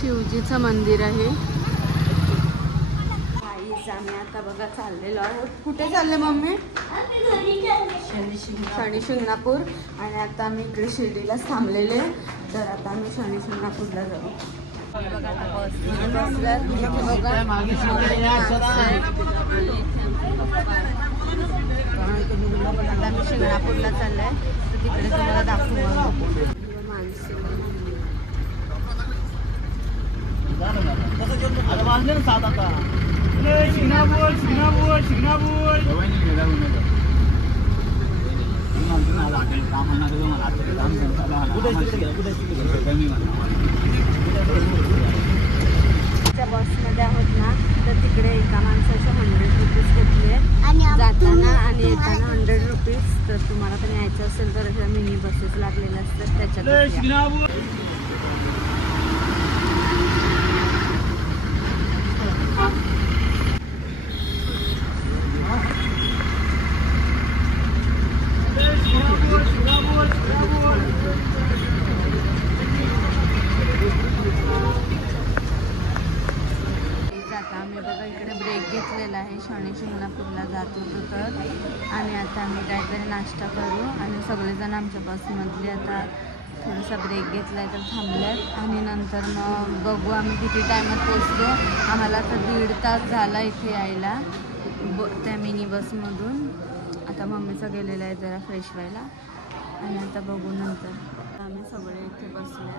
शिवजीचं मंदिर आहे। आम्ही आता बघा चाललेलो आहोत। कुठे चालले मम्मी? शनी शिंगणापूर। आणि आता आम्ही इकडे शिर्डीला थांबलेले, तर आता आम्ही शनी शिंगणापूरला जाऊ। बघा आता बसमध्ये बसल्यात, बघा आता आम्ही शिंगणापूरला चाललोय, तर तिकडे तुम्हाला दाखवू माणसं। बसमध्ये आहोत ना, तर तिकडे एका माणसाचे 100 रुपीज घेतले जाताना आणि येताना 100 रुपीज। तर तुम्हाला पण यायचं असेल तर मिनी बसेस लागलेल्या असतात त्याच्यात। आम्ही बघा इकडे ब्रेक घेतलेला आहे, शनी शिंगणापूरला जात होतो तर। आणि आता आम्ही काहीतरी नाश्ता करू आणि सगळेजण आमच्या बसमधले आता थोडासा ब्रेक घेतला आहे तर थांबल्यात। आणि नंतर मग बघू आम्ही किती टायमात पोचतो। आम्हाला तर 1.5 तास झाला इथे यायला त्या मिनी बसमधून। आता मम्मीचा गेलेला आहे जरा फ्रेश व्हायला आणि आता बघू नंतर। आम्ही सगळे इथे बसले,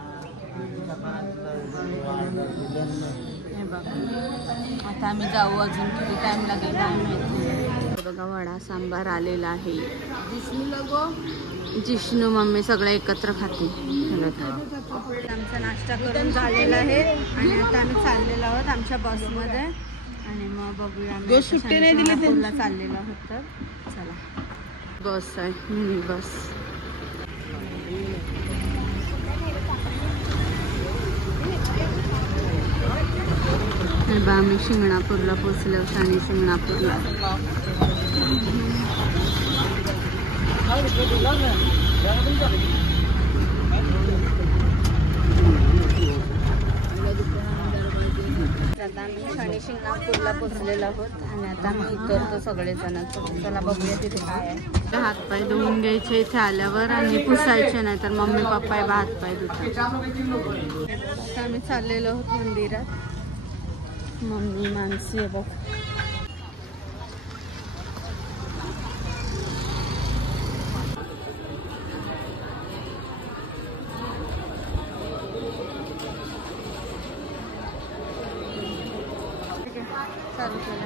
हे बघा आता आम्ही जाऊ, अजून किती टाइम लागेल काय माहिती। बघा वडा सांबार आलेला आहे। जिष्णू मम्मी सगळे एकत्र खाते। आमचा नाश्ता करून झालेला आहे आणि आता आम्ही चाललेलो आहोत आमच्या बसमध्ये। आणि मग बघूया आम्ही शिंगणापूरला चाललेलो आहोत, तर चला। बस आहे मिनी बस। आम्ही शिंगणापूरला पोचलो, शनी शिंगणापूरला। आता आम्ही शनी शिंगणापूरला पोचलेलो आहोत आणि आता आम्ही उतरतो सगळेजण। चला बघूया तिथे काय आहे। हातपाय धुवून घ्यायचे इथे आल्यावर आणि पुसायचे, नाही तर मम्मी पप्पा हातपाय धुतात। आता आम्ही चाललेलो आहोत मंदिरात। मम्मी मानसी आहे बघ। चालू केलं।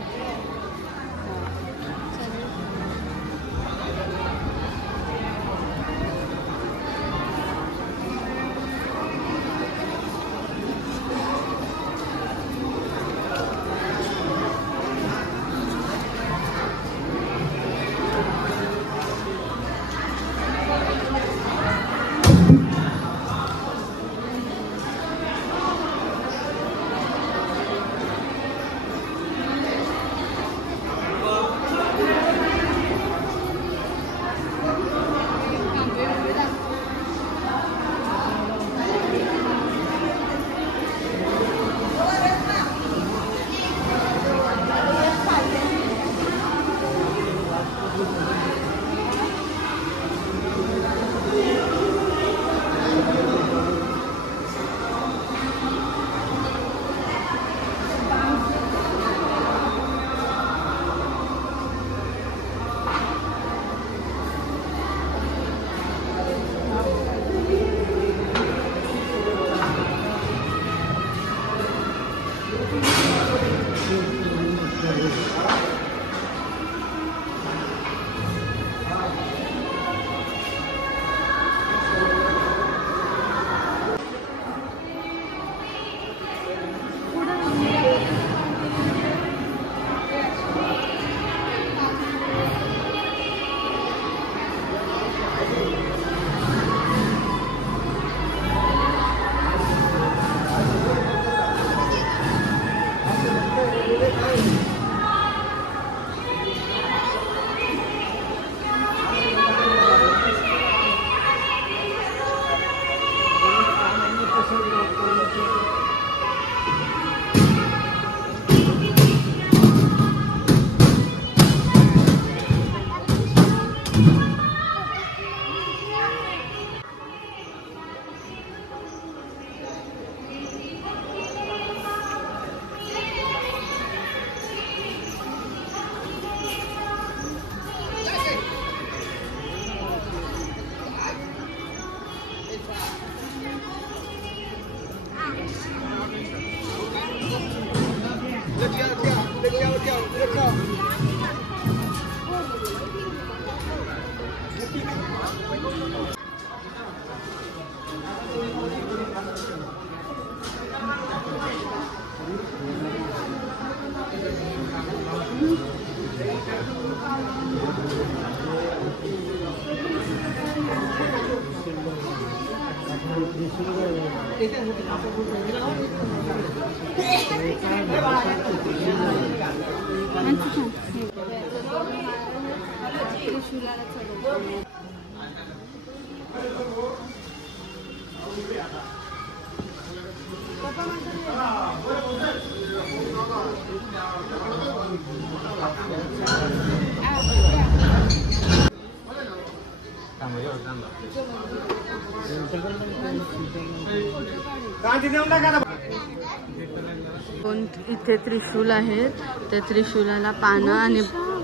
इथे त्रिशूल आहेत, त्या त्रिशूलाला पानं आणि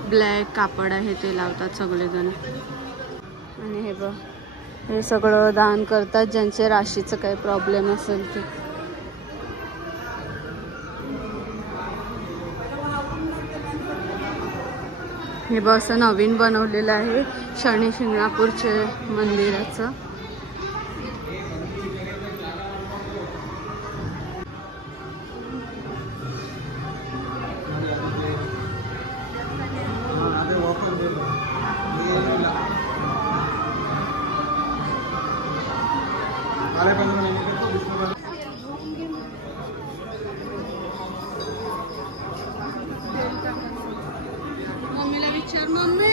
ब्लॅक कापड आहे ते लावतात सगळेजण. आणि हे बघ, हे सगळं दान करतात ज्यांचे राशीचं काही प्रॉब्लेम असेल ते. हे बघ असं नवीन बनवलेलं आहे शनी शिंगणापूरचे मंदिराचं. मम्मीला विचार. मम्मी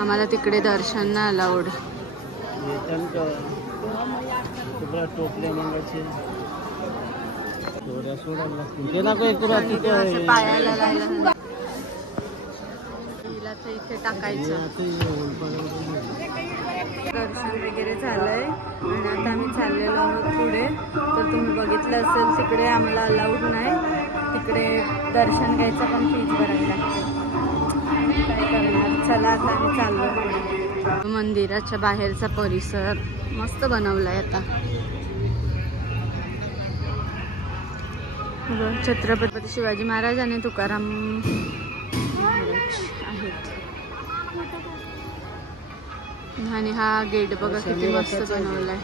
आम्हाला तिकडे दर्शन नाही अलाउड. पायाला लायला इथे टाकायचं. दर्शन वगैरे झालंय आणि आता आम्ही चाललेलो आहोत पुढे. तर तुम्ही बघितलं असेल तिकडे आम्हाला अलाउड नाही, तिकडे दर्शन घ्यायचं पण फीज भरावी लागते. काय करणार, चला आता आम्ही चाललो. मंदिराच्या बाहेरचा परिसर मस्त बनवलाय आता. छत्रपती शिवाजी महाराज आणि तुकाराम महाराज आहेत. आणि हा गेट बघा किती मस्त बनवलाय.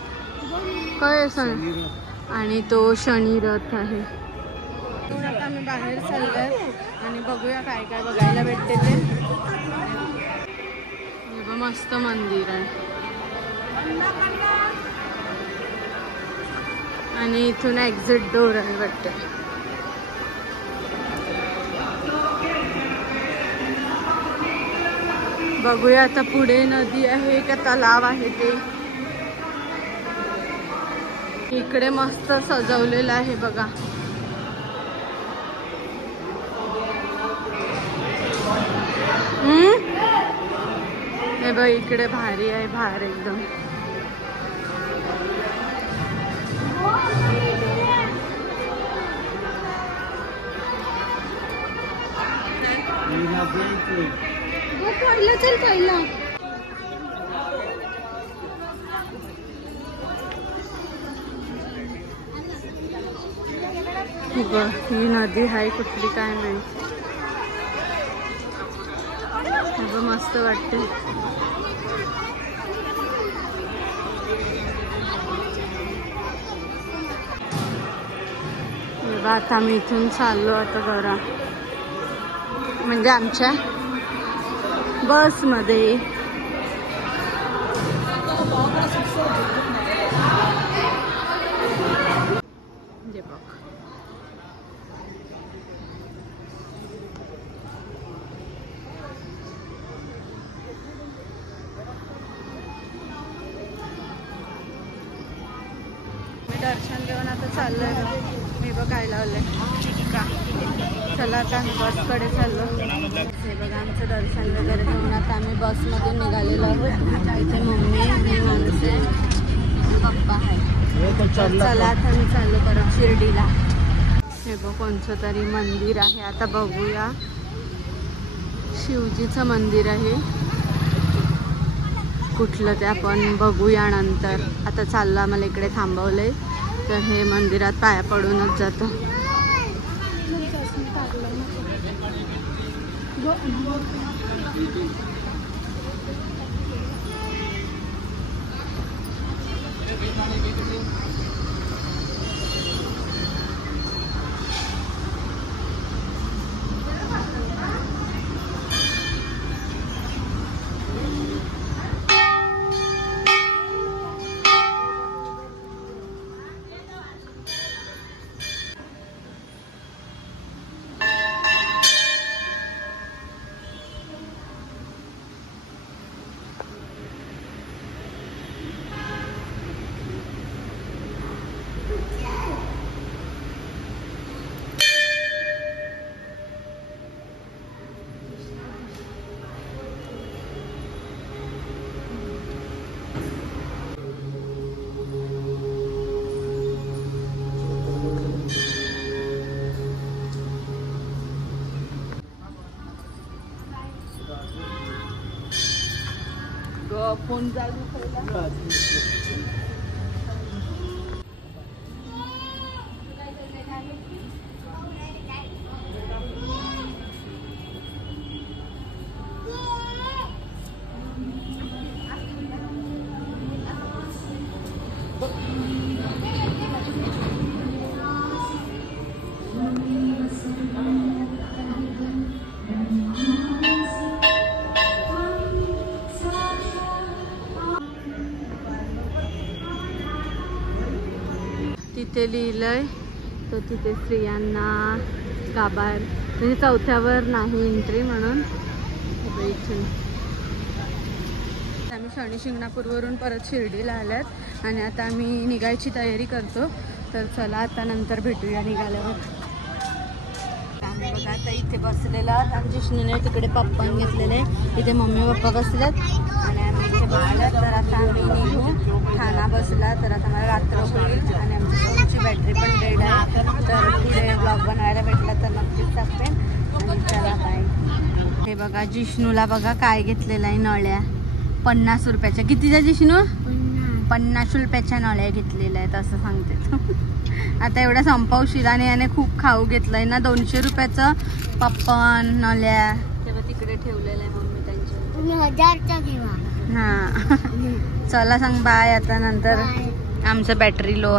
काय सण आणि तो शनी रथ आहे. आता आम्ही बाहेर चाललोय आणि बघूया काय काय बघायला भेटते ते. मस्त मंदिर आहे आणि इथून एक्झिट डोर आहे वाटतं. बघूया आता पुढे नदी आहे का तलाव आहे ते. इकडे मस्त सजवलेलं आहे बघा. हे बघ इकडे भारी आहे, बाहेर एकदम. पहिला चल पहिला. ही नदी आहे कुठली काय नाही. मस्त वाटते. आता आम्ही इथून चाललो आता घरा, म्हणजे आमच्या बसमध्ये. दर्शन घेऊन आता चाललोय. मी बघ काय लावलंय का. चला आता बसकडे चाललो. हे बघा आमचं दर्शन वगैरे घेऊन आता आम्ही बसमधून निघालेलो आहोत. इथे मम्मी मी माणसे पप्पा आहे. चला आता मी चाललो परत शिर्डीला. हे बघ कोणतं तरी मंदिर आहे, आता बघूया. शिवजीचं मंदिर आहे कुठलं ते आपण बघूया नंतर. आता चाललं आम्हाला इकडे थांबवलंय तर हे मंदिरात पाया पडूनच जातो. फोन चालू ठेवला. तिथे लिहिलंय तर तिथे स्त्रियांना गाभार म्हणजे 4थ्यावर नाही एंट्री म्हणून. आम्ही शनी शिंगणापूरवरून परत शिर्डीला आल्यात आणि आता आम्ही निघायची तयारी करतो. तर चला आता नंतर भेटूया निघाल्यावर. आम्ही बघा आता इथे बसलेला जिष्णूने तिकडे पप्पान घेतलेले, इथे मम्मी पप्पा बसल्यात आणि आम्ही इथे बसल्यात. तर आता आम्ही निघू. ठाणा बसला तर आता मला रात्र होईल आणि आमची फोनची बॅटरी पण डेड आहे. तर पुढे ब्लॉग बनवायला भेटला तर नक्कीच टाकते. आणि चला बाय. हे बघा जिष्णूला बघा काय घेतलेलं आहे नळ्या 50 रुपयाच्या. कितीच्या जिष्णू? 50 रुपयाच्या नळ्या घेतलेल्या आहेत असं सांगते. आता एवढा संपवशील आणि याने खूप खाऊ घेतलंय ना. 200 रुपयाचं पप्पन नळ्या तेव्हा तिकडे ठेवलेलं आहे मम्मी त्यांच्या. 1000चा घेवा. हा चला सांग बाय. आता नंतर आमचं बॅटरी लो